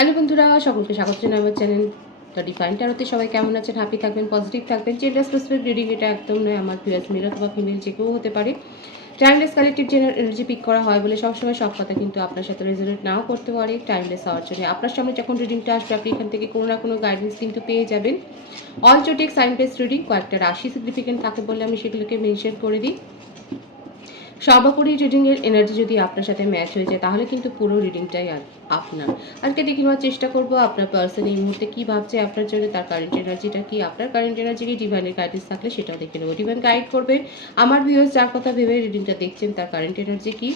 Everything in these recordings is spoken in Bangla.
হ্যালো বন্ধুরা, সকলকে স্বাগত জানাই আমার চ্যানেল দ্য ডিভাইন ট্যারোতে। সবাই কেমন আছেন? হ্যাপি থাকবেন, পজিটিভ থাকবেন। জেন্ডার স্পেসিফিক রিডিং এটা একদম নয়, আমার ভিউয়ার্স মেল অথবা ফিমেল যে কেউ হতে পারে। Timeless collective general energy pick করা হয় বলে সবসময় সব কথা কিন্তু আপনার সাথে রেজোনেট নাও করতে পারে। টাইমলেস হওয়ার জন্য আপনার সামনে যখন রিডিংটা আসবে আপনি এখান থেকে কোনো না কোনো গাইডেন্স কিন্তু পেয়ে যাবেন। অল জোটেক সাইন বেস রিডিং, কয়েকটা রাশি সিগনিফিকেন্ট থাকে বলে আমি সেগুলোকে মেনশন করে দিই। সর্বোপরি রিডিংয়ের এনার্জি যদি আপনার সাথে ম্যাচ হয়ে যায় তাহলে কিন্তু পুরো রিডিংটাই আপনার। আজকে দেখে নেওয়ার চেষ্টা করবো আপনার পার্সন এই মুহূর্তে কী ভাবছে আপনার জন্য, তার কারেন্ট এনার্জিটা কি, আপনার কারেন্ট এনার্জি কি, ডিভাইনের গাইডেন্স থাকলে সেটাও দেখে নেবো। ডিভাইন গাইড করবে আমার ভিউয়ার্স যার কথা ভেবে রিডিংটা দেখছেন তার কারেন্ট এনার্জি কি।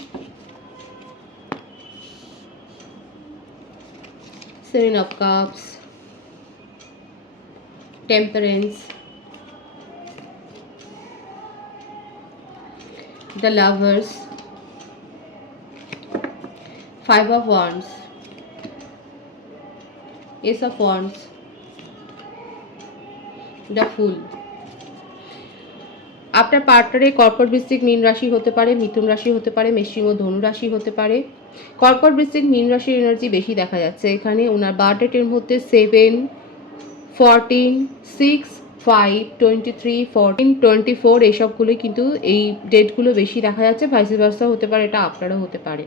7 of Cups, Temperance, the Lovers, 5 of Wands, Ace of Wands, the Fool। আপনার পার্টনারের কর্কট বৃশ্চিক মীন রাশি হতে পারে, মিথুন রাশি হতে পারে, মেষিং ও ধনু রাশি হতে পারে। কর্কট বৃশ্চিক মীন রাশির এনার্জি বেশি দেখা যাচ্ছে এখানে। ওনার বার্থ ডেটের মধ্যে 7, 14, 6, 5, 23, 14, 24 এইসবগুলোই কিন্তু এই ডেটগুলো বেশি দেখা যাচ্ছে। ভাইস ভার্সা হতে পারে, এটা আপনারও হতে পারে।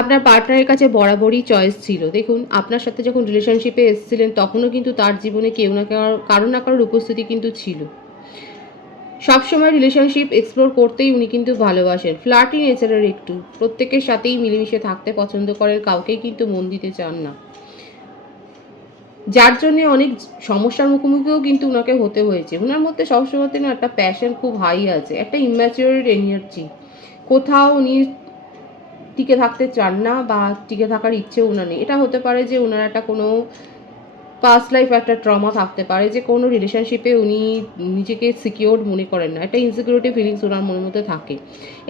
আপনার পার্টনারের কাছে বরাবরই চয়েস ছিল। দেখুন, আপনার সাথে যখন রিলেশনশিপে এসেছিলেন তখনও কিন্তু তার জীবনে কেউ না কারো না কারোর উপস্থিতি কিন্তু ছিল। সবসময় রিলেশনশিপ এক্সপ্লোর করতেই উনি কিন্তু ভালোবাসেন। ফ্লার্টি নেচারের একটু, প্রত্যেকের সাথেই মিলেমিশে থাকতে পছন্দ করেন, কাউকেই কিন্তু মন দিতে চান না, যার জন্যে অনেক সমস্যার মুখোমুখিও কিন্তু ওনাকে হতে হয়েছে। ওনার মধ্যে সবসময়তে না একটা প্যাশন খুব হাই আছে, একটা ইম্যাচিওর এনার্জি। কোথাও উনি টিকে থাকতে চান না বা টিকে থাকার ইচ্ছে ওনার নেই। এটা হতে পারে যে ওনার একটা কোনো পাস্ট লাইফ একটা ট্রমা থাকতে পারে, যে কোনো রিলেশনশিপে উনি নিজেকে সিকিওর মনে করেন না, একটা ইনসিকিউরিটি ফিলিংস ওনার মনের মধ্যে থাকে।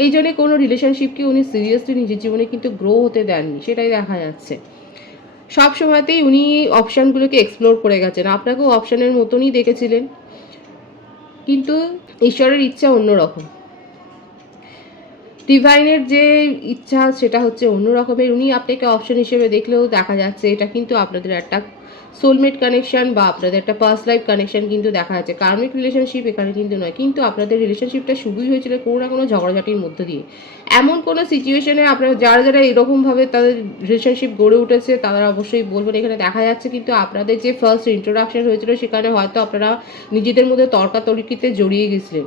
এই জন্যে কোনো রিলেশনশিপকে উনি সিরিয়াসলি নিজের জীবনে কিন্তু গ্রো হতে দেননি, সেটাই দেখা যাচ্ছে। সব সময়তেই উনি অপশানগুলোকে এক্সপ্লোর করে গেছেন, আপনাকেও অপশানের মতনই দেখেছিলেন, কিন্তু ঈশ্বরের ইচ্ছা অন্যরকম। ডিভাইনের যে ইচ্ছা সেটা হচ্ছে অন্য রকমের। উনি আপনাকে অপশন হিসেবে দেখলেও দেখা যাচ্ছে এটা কিন্তু আপনাদের একটা সোলমেট কানেকশন বা আপনাদের একটা পাস্ট লাইফ কানেকশন কিন্তু দেখা যাচ্ছে। কার্মিক রিলেশনশিপ এখানে কিন্তু নয়, কিন্তু আপনাদের রিলেশনশিপটা শুরুই হয়েছিল কোনো না কোনো ঝগড়াঝাটির মধ্য দিয়ে। এমন কোনো সিচুয়েশনে আপনারা যারা যারা এরকমভাবে তাদের রিলেশনশিপ গড়ে উঠেছে তারা অবশ্যই বলবেন। এখানে দেখা যাচ্ছে কিন্তু আপনাদের যে ফার্স্ট ইন্ট্রোডাকশন হয়েছিল সেখানে হয়তো আপনারা নিজেদের মধ্যে তর্কাতর্কিতে জড়িয়ে গেছিলেন।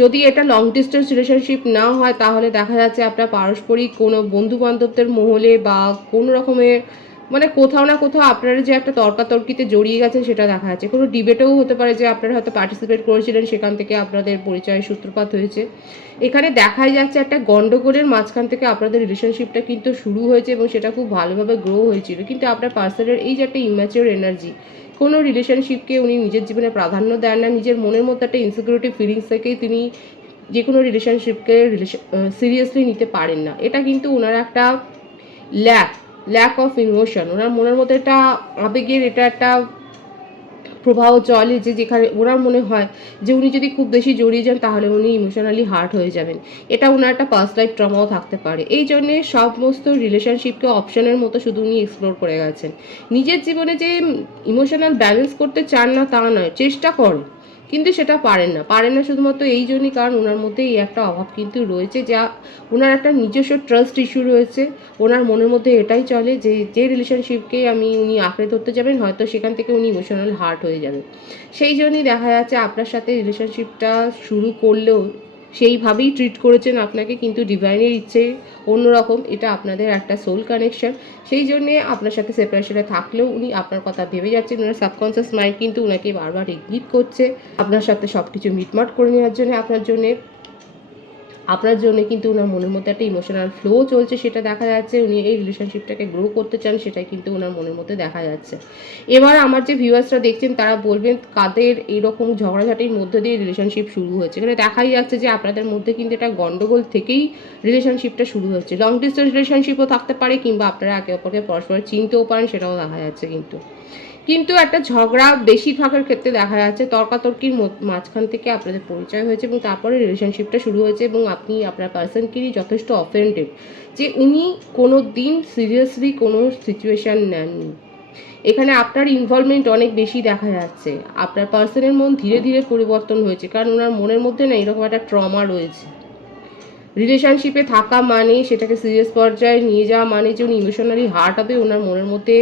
যদি এটা লং ডিস্টেন্স রিলেশনশিপ না হয় তাহলে দেখা যাচ্ছে আপনার পারস্পরিক কোনো বন্ধু বান্ধবদের মহলে বা কোনো রকমের মানে কোথাও না কোথাও আপনারা যে একটা তর্কাতর্কিতে জড়িয়ে গেছেন সেটা দেখা যাচ্ছে। কোনো ডিবেটেও হতে পারে যে আপনারা হয়তো পার্টিসিপেট করেছিলেন, সেখান থেকে আপনাদের পরিচয়ের সূত্রপাত হয়েছে। এখানে দেখাই যাচ্ছে একটা গন্ডগোলের মাঝখান থেকে আপনাদের রিলেশনশিপটা কিন্তু শুরু হয়েছে এবং সেটা খুব ভালোভাবে গ্রো হয়েছিল। কিন্তু আপনার পার্সনের এই যে একটা ইম্যাচিওর এনার্জি, কোনো রিলেশনশিপকে উনি নিজের জীবনে প্রাধান্য দেন না, নিজের মনের মধ্যে একটা ইনসিকিউরিটি ফিলিংস থেকেই তিনি যে কোনো রিলেশনশিপকে সিরিয়াসলি নিতে পারেন না। এটা কিন্তু ওনার একটা ল্যাক অফ ইমোশন, ওনার মনের মধ্যে একটা আবেগের এটা একটা প্রবাহ চলে, যে যেখানে ওনার মনে হয় যে উনি যদি খুব বেশি জড়িয়ে যান তাহলে উনি ইমোশনালি হার্ট হয়ে যাবেন। এটা ওনার একটা পাস্ট লাইফ ট্রমাও থাকতে পারে। এই জন্যে সমস্ত রিলেশনশিপকে অপশনের মতো শুধু উনি এক্সপ্লোর করে গেছেন। নিজের জীবনে যে ইমোশনাল ব্যালেন্স করতে চান না তা নয়, চেষ্টা করেন, কিন্তু সেটা পারেন না শুধুমাত্র এই জন্যই কারণ ওনার মধ্যে এই একটা অভাব কিন্তু রয়েছে, যা ওনার একটা নিজস্ব ট্রাস্ট ইস্যু রয়েছে। ওনার মনের মধ্যে এটাই চলে যে যে রিলেশনশিপকে উনি আঁকড়ে ধরতে যাবেন হয়তো সেখান থেকে উনি ইমোশনাল হার্ট হয়ে যাবেন। সেই জন্যই দেখা যাচ্ছে আপনার সাথে রিলেশনশিপটা শুরু করলেও সেইভাবেই ট্রিট করেছেন আপনাকে, কিন্তু ডিভাইনের ইচ্ছে অন্যরকম। এটা আপনাদের একটা সোল কানেকশন, সেই জন্যে আপনার সাথে সেপারেশনে থাকলেও উনি আপনার কথা ভেবে যাচ্ছেন। ওনার সাবকনসিয়াস মাইন্ড কিন্তু ওনাকে বারবার ইঙ্গিত করছে আপনার সাথে সব কিছু মিটমাট করে নেওয়ার জন্য। আপনার জন্য কিন্তু ওনার মনের মধ্যে একটা ইমোশনাল ফ্লো চলছে, সেটা দেখা যাচ্ছে। উনি এই রিলেশনশিপটাকে গ্রো করতে চান, সেটাই কিন্তু ওনার মনের মধ্যে দেখা যাচ্ছে। এবার আমার যে ভিউয়ার্সরা দেখছেন তারা বলবেন কাদের এইরকম ঝগড়াঝাটির মধ্যে দিয়ে রিলেশনশিপ শুরু হয়েছে। এখানে দেখাই যাচ্ছে যে আপনাদের মধ্যে কিন্তু একটা গন্ডগোল থেকেই রিলেশনশিপটা শুরু হচ্ছে। লং ডিস্টেন্স রিলেশনশিপও থাকতে পারে, কিংবা আপনারা একে অপরকে পরস্পর চিনতেও পারেন, সেটাও দেখা যাচ্ছে। কিন্তু কিন্তু একটা ঝগড়া বেশিরভাগের ক্ষেত্রে দেখা যাচ্ছে তর্কাতর্কির মাঝখান থেকে আপনাদের পরিচয় হয়েছে এবং তারপরে রিলেশনশিপটা শুরু হয়েছে এবং আপনি আপনার পার্সনকে নিয়ে যথেষ্ট অফেন্ডেড যে উনি কোনো দিন সিরিয়াসলি কোনো সিচুয়েশান নেননি। এখানে আপনার ইনভলভমেন্ট অনেক বেশি দেখা যাচ্ছে। আপনার পার্সনের মন ধীরে ধীরে পরিবর্তন হয়েছে, কারণ ওনার মনের মধ্যে না এরকম একটা ট্রমা রয়েছে। রিলেশনশিপে থাকা মানে সেটাকে সিরিয়াস পর্যায়ে নিয়ে যাওয়া মানে যে উনি ইমোশনালি হার্ট হবে, ওনার মনের মধ্যে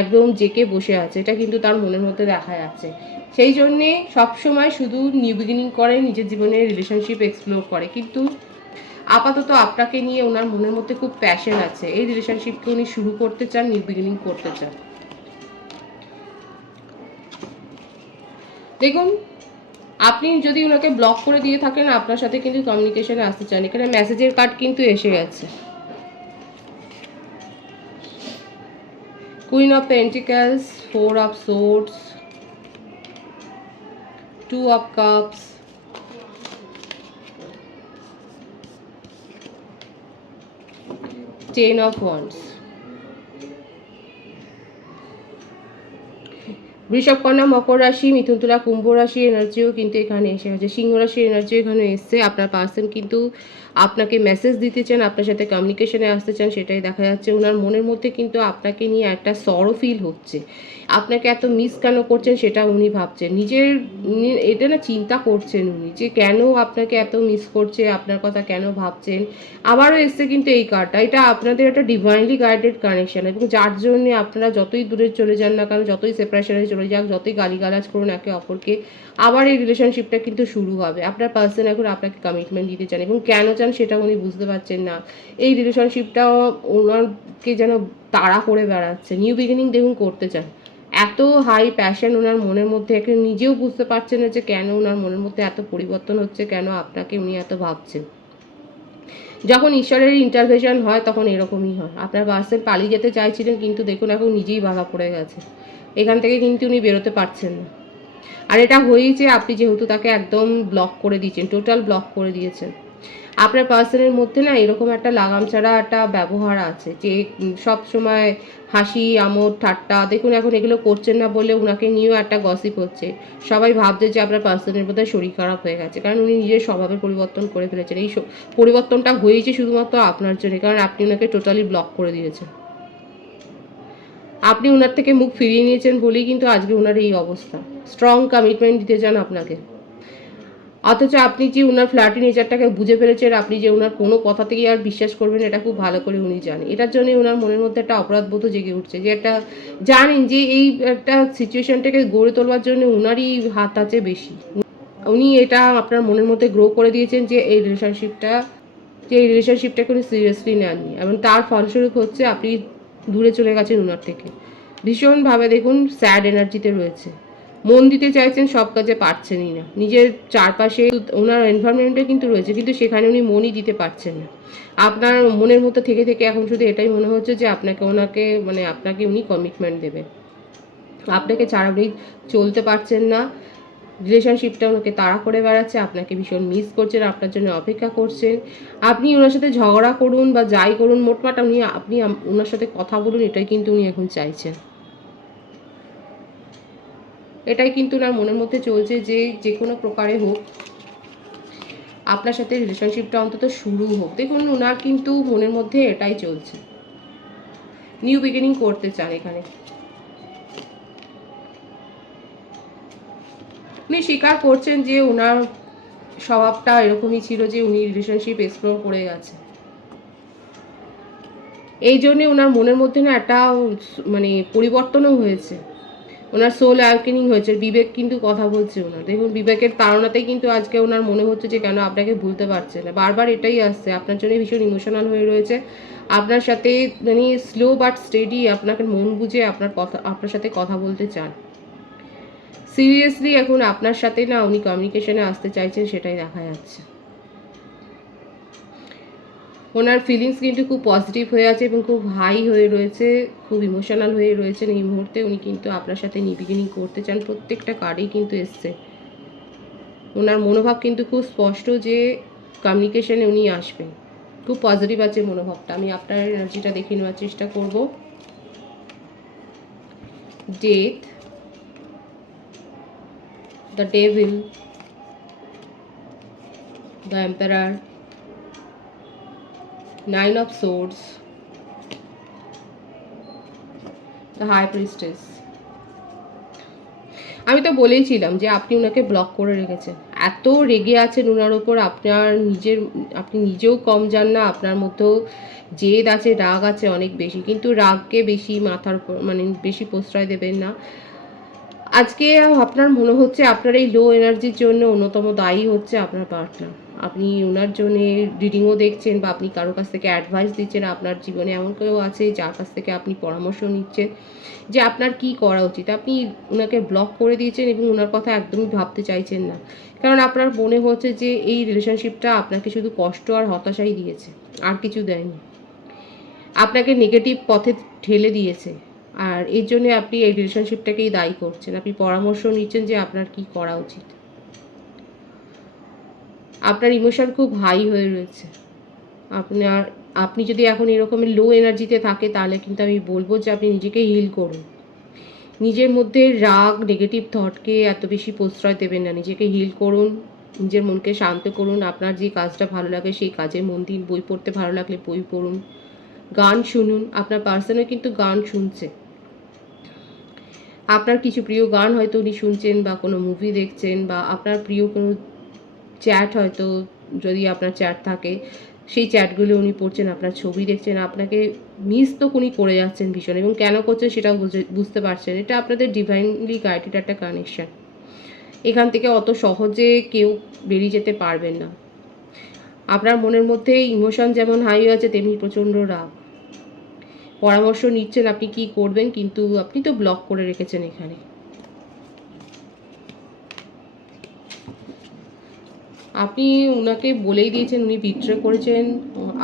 একদম জেকে বসে আছে, এটা কিন্তু তার মনের মধ্যে দেখা যাচ্ছে। সেই জন্যে সবসময় শুধু নিউ বিগিনিং করে, নিজের জীবনে রিলেশনশিপ এক্সপ্লোর করে, কিন্তু আপাতত আপনাকে নিয়ে ওনার মনের মধ্যে খুব প্যাশন আছে। এই রিলেশনশিপকে উনি শুরু করতে চান, নিউ বিগিনিং করতে চান। দেখুন, আপনি যদি ওনাকে ব্লক করে দিয়ে থাকেন, আপনার সাথে কিন্তু কমিউনিকেশনে আসতে চান। এখানে মেসেজের কার্ড কিন্তু এসে গেছে। Queen of pentacles, 4 of swords, 2 of cups, 10 of wands. বৃষভ, কন্যা, মকর রাশি, মিথুন, তুলা, কুম্ভ রাশি এনার্জিও কিন্তু এখানে এসে গেছে। সিংহ রাশি এনার্জিও এখানে এসছে। আপনার পার্সন কিন্তু আপনাকে মেসেজ দিতে চান, আপনার সাথে কমিউনিকেশনে আসতে চান, সেটাই দেখা যাচ্ছে। ওনার মনের মধ্যে কিন্তু আপনাকে নিয়ে একটা সরো ফিল হচ্ছে। আপনাকে এত মিস কেন করছেন সেটা উনি ভাবছেন। নিজের এটা না চিন্তা করছেন উনি, যে কেন আপনাকে এত মিস করছে, আপনার কথা কেন ভাবছেন। আবারও এসছে কিন্তু এই কার্ডটা। এটা আপনাদের একটা ডিভাইনলি গাইডেড কানেকশন, এবং যার জন্য আপনারা যতই দূরে চলে যান না কেন, যতই সেপারেশনে চলে যাক, যতই গালিগালাজ করুন একে অপরকে, আবার এই রিলেশনশিপটা কিন্তু শুরু হবে। আপনার পার্সন এখন আপনাকে কমিটমেন্ট দিতে চান, এবং কেন চান সেটা উনি বুঝতে পারছেন না। এই রিলেশনশিপটা ওনাকে যেন তাড়া করে বেড়াচ্ছে। নিউ বিগিনিং দেখুন করতে চান, এত হাই প্যাশন ওনার মনের মধ্যে, এখন নিজেও বুঝতে পারছেন না যে কেন ওনার মনের মধ্যে এত পরিবর্তন হচ্ছে, কেন আপনাকে উনি এত ভাবছেন। যখন ঈশ্বরের ইন্টারভেনশন হয় তখন এরকমই হয়। আপনার পার্সন পালিয়ে যেতে চাইছিলেন, কিন্তু দেখুন এখন নিজেই বাধা পড়ে গেছে। এখান থেকে কিন্তু উনি বেরোতে পারছেন না। আর এটা হয়েছে আপনি যেহেতু তাকে একদম ব্লক করে দিয়েছেন, টোটাল ব্লক করে দিয়েছেন। আপনার পার্সনের মধ্যে না এরকম একটা লাগাম ছাড়া একটা ব্যবহার আছে, যে সব সময় হাসি আমোদ ঠাট্টা, দেখুন এখন এগুলো করছেন না বলে ওনাকে নিয়েও একটা গসিপ হচ্ছে। সবাই ভাবছে যে আপনার পার্সনের বোধহয় শরীর খারাপ হয়ে গেছে, কারণ উনি নিজের স্বভাবের পরিবর্তন করে ফেলেছেন। এই পরিবর্তনটা হয়েছে শুধুমাত্র আপনার জন্য, কারণ আপনি ওনাকে টোটালি ব্লক করে দিয়েছেন। আপনি ওনার থেকে মুখ ফিরিয়ে নিয়েছেন বলেই কিন্তু আজকে ওনার এই অবস্থা। স্ট্রং কমিটমেন্ট দিতে চান আপনাকে, অথচ আপনি যে ওনার ফ্ল্যাটি নেচারটাকে বুঝে ফেলেছেন, আপনি যে ওনার কোনো কথা থেকেই আর বিশ্বাস করবেন এটা খুব ভালো করে উনি জানেন। এটার জন্য ওনার মনের মধ্যে একটা অপরাধবোধ জেগে উঠছে, যে একটা জানেন যে এই একটা সিচুয়েশনটাকে গড়ে তোলবার জন্য ওনারই হাত আছে বেশি। উনি এটা আপনার মনের মধ্যে গ্রো করে দিয়েছেন যে এই রিলেশনশিপটাকে উনি সিরিয়াসলি নেননি, এবং তার ফলস্বরূপ হচ্ছে আপনি দূরে চলে গেছেন ওনার থেকে। ভীষণভাবে দেখুন স্যাড এনার্জিতে রয়েছে, মন দিতে চাইছেন সব কাজে পারছেনই না। নিজের চারপাশে ওনার এনভায়রনমেন্টে কিন্তু রয়েছে, কিন্তু সেখানে উনি মনই দিতে পারছেন না। আপনার মনের মধ্যে থেকে থেকে এখন শুধু এটাই মনে হচ্ছে যে আপনাকে উনি কমিটমেন্ট দেবে। আপনাকে ছাড়া উনি চলতে পারছেন না। রিলেশনশিপটা ওনাকে তাড়া করে বেড়াচ্ছে, আপনাকে ভীষণ মিস করছেন, আপনার জন্য অপেক্ষা করছেন। আপনি ওনার সাথে ঝগড়া করুন বা যাই করুন, মোটমাট আপনি ওনার সাথে কথা বলুন, এটাই কিন্তু উনি এখন চাইছেন। এটাই কিন্তু ওনার মনের মধ্যে চলছে, যে যে কোনো প্রকারে হোক আপনার সাথে রিলেশনশিপটা অন্তত শুরু হোক। দেখুন ওনার কিন্তু মনের মধ্যে এটাই চলছে, নিউ বিগিনিং করতে চান। এখানে উনি স্বীকার করছেন যে ওনার স্বভাবটা এরকমই ছিল, যে উনি রিলেশনশিপ এক্সপ্লোর করে গেছে। এই জন্যে ওনার মনের মধ্যে না একটা পরিবর্তনও হয়েছে, ওনার সোল অ্যাওয়েকেনিং হয়েছে। বিবেক কিন্তু কথা বলছে ওনার, দেখুন বিবেকের তাড়নাতেই কিন্তু আজকে ওনার মনে হচ্ছে যে কেন আপনাকে ভুলতে পারছে না। বারবার এটাই আসছে, আপনার জন্য ভীষণ ইমোশনাল হয়ে রয়েছে। আপনার সাথে স্লো বাট স্টেডি আপনাকে মন বুঝে আপনার সাথে কথা বলতে চান। সিরিয়াসলি এখন আপনার সাথে না উনি কমিউনিকেশনে আসতে চাইছেন, সেটাই দেখা যাচ্ছে। ওনার ফিলিংস কিন্তু খুব পজিটিভ হয়ে আছে এবং খুব হাই হয়ে রয়েছে, খুব ইমোশনাল হয়ে রয়েছেন এই মুহূর্তে। উনি কিন্তু আপনার সাথে নিউ বিগিনিং করতে চান, প্রত্যেকটা কার্ডেই কিন্তু এসছে। ওনার মনোভাব কিন্তু খুব স্পষ্ট যে কমিউনিকেশনে উনি আসবেন, খুব পজিটিভ আছে মনোভাবটা। আমি আপনার এনার্জিটা দেখে নেওয়ার চেষ্টা করব। Death, the devil, the emperor, 9 of swords, the high priestess. আমি তো বলেইছিলাম যে আপনি ওনাকে ব্লক করে রেখেছেন, এত রেগে আছেন ওনার ওপর, আপনি নিজেও কম যান না, আপনার মধ্যেও জেদ আছে, রাগ আছে অনেক বেশি, কিন্তু রাগকে বেশি মাথার উপর মানে বেশি প্রশ্রয় দেবেন না। আজকে আপনার মনে হচ্ছে আপনার এই লো এনার্জির জন্য অন্যতম দায়ী হচ্ছে আপনার পার্টনার। আপনি ওনার জন্য রিডিংও দেখছেন বা আপনি কারো কাছ থেকে অ্যাডভাইস দিচ্ছেন, আপনার জীবনে এমন কেউ আছে যার কাছ থেকে আপনি পরামর্শ নিচ্ছেন যে আপনার কি করা উচিত। আপনি ওনাকে ব্লক করে দিয়েছেন এবং ওনার কথা একদমই ভাবতে চাইছেন না, কারণ আপনার মনে হচ্ছে যে এই রিলেশনশিপটা আপনাকে শুধু কষ্ট আর হতাশাই দিয়েছে, আর কিছু দেয়নি, আপনাকে নেগেটিভ পথে ঠেলে দিয়েছে। আর এর জন্য আপনি এই রিলেশনশিপটাকেই দায়ী করছেন। আপনি পরামর্শ নিচ্ছেন যে আপনার কি করা উচিত। আপনার ইমোশন খুব হাই হয়ে রয়েছে। আপনি যদি এখন এরকমের লো এনার্জিতে থাকে তাহলে কিন্তু আমি বলবো যে আপনি নিজেকে হিল করুন। নিজের মধ্যে রাগ, নেগেটিভ থটকে এত বেশি প্রশ্রয় দেবেন না, নিজেকে হিল করুন, নিজের মনকে শান্ত করুন। আপনার যে কাজটা ভালো লাগে সেই কাজে মন দিন। বই পড়তে ভালো লাগলে বই পড়ুন, গান শুনুন। আপনার পার্সনও কিন্তু গান শুনছে, আপনার কিছু প্রিয় গান হয়তো উনি শুনছেন বা কোনো মুভি দেখছেন, বা আপনার প্রিয় কোনো চ্যাট হয়তো যদি আপনার চ্যাট থাকে সেই চ্যাটগুলো উনি পড়ছেন, আপনার ছবি দেখছেন। আপনাকে মিস তো উনি করে যাচ্ছেন ভীষণ, এবং কেন করছেন সেটাও বুঝতে পারছেন। এটা আপনাদের ডিভাইনলি গাইডেড একটা কানেকশান। এখান থেকে অত সহজে কেউ বেরিয়ে যেতে পারবেন না। আপনার মনের মধ্যে ইমোশন যেমন হাই আছে তেমনি প্রচণ্ড রাগ। পরামর্শ নিচ্ছেন আপনি কি করবেন, কিন্তু আপনি তো ব্লক করে রেখেছেন এখানে। আপনি উনাকে বলেই দিয়েছেন উনি বিট্রে করেছেন,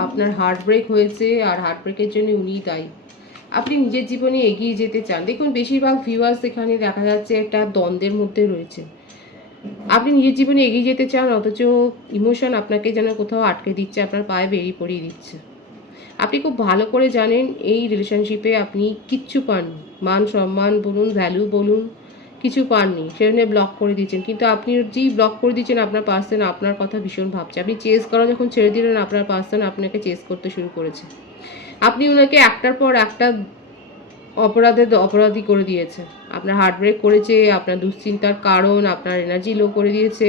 আপনার হার্ট ব্রেক হয়েছে, আর হার্ট ব্রেকের জন্য উনিই দায়ী। আপনি নিজের জীবনে এগিয়ে যেতে চান। দেখুন বেশিরভাগ ভিউয়ার্স এখানে দেখা যাচ্ছে একটা দ্বন্দ্বের মধ্যে রয়েছে। আপনি নিজের জীবনে এগিয়ে যেতে চান, অথচ ইমোশন আপনাকে যেন কোথাও আটকে দিচ্ছে, আপনার পায়ে বেরিয়ে পড়িয়ে দিচ্ছে। আপনি খুব ভালো করে জানেন এই রিলেশনশিপে আপনি কিচ্ছু পাননি, মান সম্মান বলুন, ভ্যালু বলুন, কিছু পাননি, সেজন্য ব্লক করে দিয়েছেন। কিন্তু আপনি যেই ব্লক করে দিয়েছেন আপনার পার্সন আপনার কথা ভীষণ ভাবছে। আপনি চেস করা যখন ছেড়ে দিলেন আপনার পার্সন আপনাকে চেস করতে শুরু করেছে। আপনি ওনাকে একটার পর একটা অপরাধী করে দিয়েছে। আপনার হার্ট ব্রেক করেছে, আপনার দুশ্চিন্তার কারণ, আপনার এনার্জি লো করে দিয়েছে।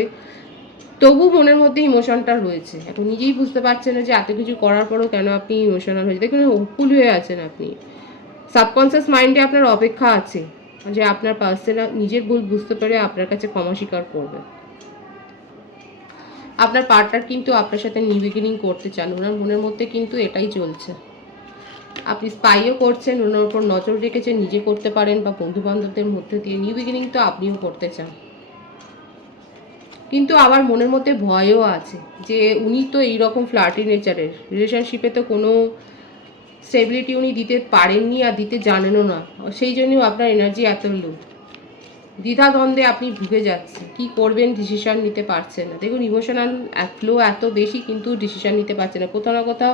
তবু মনের মধ্যে ইমোশনটা রয়েছে। এখন নিজেই বুঝতে পারছেন না যে এত কিছু করার পরও কেন আপনি ইমোশনাল হয়েছে। দেখুন হোপফুল হয়ে আছেন আপনি। সাবকনসিয়াস মাইন্ডে আপনার অপেক্ষা আছে যে আপনার পার্সন নিজের ভুল বুঝতে পেরে আপনার কাছে ক্ষমা স্বীকার করবে। আপনার পার্টনার কিন্তু আপনার সাথে নিউ বিগিনিং করতে চান, ওনার মনের মধ্যে কিন্তু এটাই চলছে। আপনি স্পাইও করছেন, ওনার উপর নজর রেখেছেন, নিজে করতে পারেন বা বন্ধু বান্ধবদের মধ্যে দিয়ে। নিউ বিগিনিং তো আপনিও করতে চান, কিন্তু আবার মনের মধ্যে ভয়ও আছে যে উনি তো এইরকম ফ্লার্টি নেচারের, রিলেশনশিপে তো কোনো স্টেবিলিটি উনি দিতে পারেননি আর দিতে জানেনও না। সেই জন্যও আপনার এনার্জি এত লো। দ্বিধাদ্বন্দ্বে আপনি ভুগে যাচ্ছেন, কি করবেন ডিসিশন নিতে পারছেন না। দেখুন ইমোশনাল ফ্লো এত বেশি কিন্তু ডিসিশন নিতে পারছেন না। কোথাও না কোথাও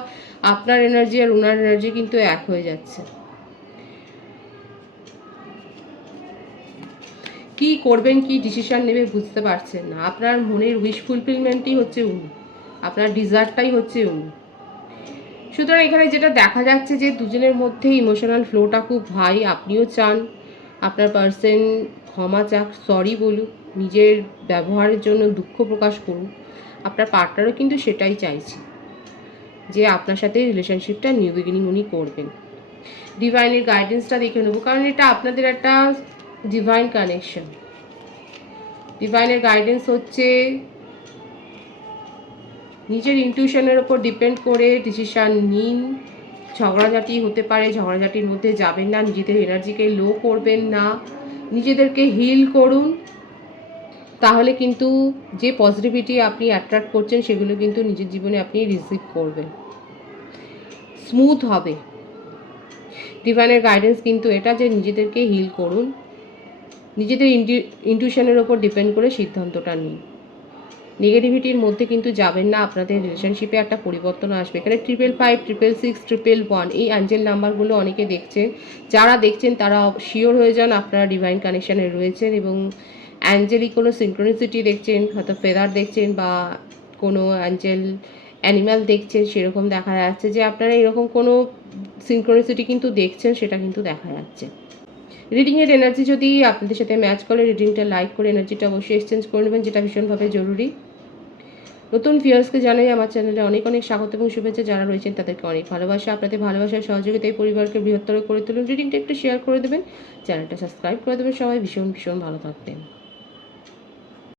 আপনার এনার্জি আর ওনার এনার্জি কিন্তু এক হয়ে যাচ্ছে। কি করবেন, কি ডিসিশন নেবে বুঝতে পারছেন না। আপনার মনের উইশ ফুলফিলমেন্টই হচ্ছে উনি, আপনার ডিজায়ারটাই হচ্ছে উনি। সুতরাং এখানে যেটা দেখা যাচ্ছে যে দুজনের মধ্যে ইমোশনাল ফ্লোটা খুব হাই। আপনিও চান আপনার পার্সন ক্ষমা চাক, সরি বলুক, নিজের ব্যবহারের জন্য দুঃখ প্রকাশ করুন। আপনার পার্টনারও কিন্তু সেটাই চাইছে যে আপনার সাথে রিলেশনশিপটা নিউ বিগিনিং উনি করবেন। ডিভাইনের গাইডেন্সটা দেখে নেবো, কারণ এটা আপনাদের একটা ডিভাইন কানেকশন। ডিভাইনের গাইডেন্স হচ্ছে নিজের ইনটিউশনের ওপর ডিপেন্ড করে ডিসিশান নিন। ঝগড়াঝাটি হতে পারে, ঝগড়াঝাটির মধ্যে যাবেন না, নিজেদের এনার্জিকে লো করবেন না, নিজেদেরকে হিল করুন। তাহলে কিন্তু যে পজিটিভিটি আপনি অ্যাট্রাক্ট করছেন সেগুলো কিন্তু নিজের জীবনে আপনি রিসিভ করবেন, স্মুথ হবে। ডিভাইনের গাইডেন্স কিন্তু এটা যে নিজেদেরকে হিল করুন, নিজেদের ইনটিউশনের ওপর ডিপেন্ড করে সিদ্ধান্তটা নিন। নেগেটিভিটির মধ্যে কিন্তু যাবেন না, আপনাদের রিলেশনশিপে একটা পরিবর্তন আসবে। এখানে 555, 666, 111 এই অ্যাঞ্জেল নাম্বারগুলো অনেকে দেখছেন। যারা দেখছেন তারা শিওর হয়ে যান আপনারা ডিভাইন কানেকশানে রয়েছেন এবং অ্যাঞ্জেলিক কোনো সিনক্রোনিসিটি দেখছেন, হয়তো ফেদার দেখছেন বা কোনো অ্যাঞ্জেল অ্যানিম্যাল দেখছেন, সেরকম দেখা যাচ্ছে যে আপনারা এরকম কোনো সিনক্রোনিসিটি কিন্তু দেখছেন, সেটা কিন্তু দেখা যাচ্ছে। রিডিংয়ের এনার্জি যদি আপনাদের সাথে ম্যাচ করে, রিডিংটা লাইক করে এনার্জিটা অবশ্যই এক্সচেঞ্জ করে নেবেন, যেটা ভীষণভাবে জরুরি। নতুন ভিউয়ার্সকে জানাই আমার চ্যানেলে অনেক অনেক স্বাগত এবং শুভেচ্ছা। যারা রয়েছেন তাদেরকে অনেক ভালোবাসা। আপনাদের ভালোবাসার সহযোগিতায় পরিবারকে বৃহত্তর করে তুলুন। রিডিংটা একটু শেয়ার করে দেবেন, চ্যানেলটা সাবস্ক্রাইব করে দেবেন। সবাই ভীষণ ভীষণ ভালো থাকবেন।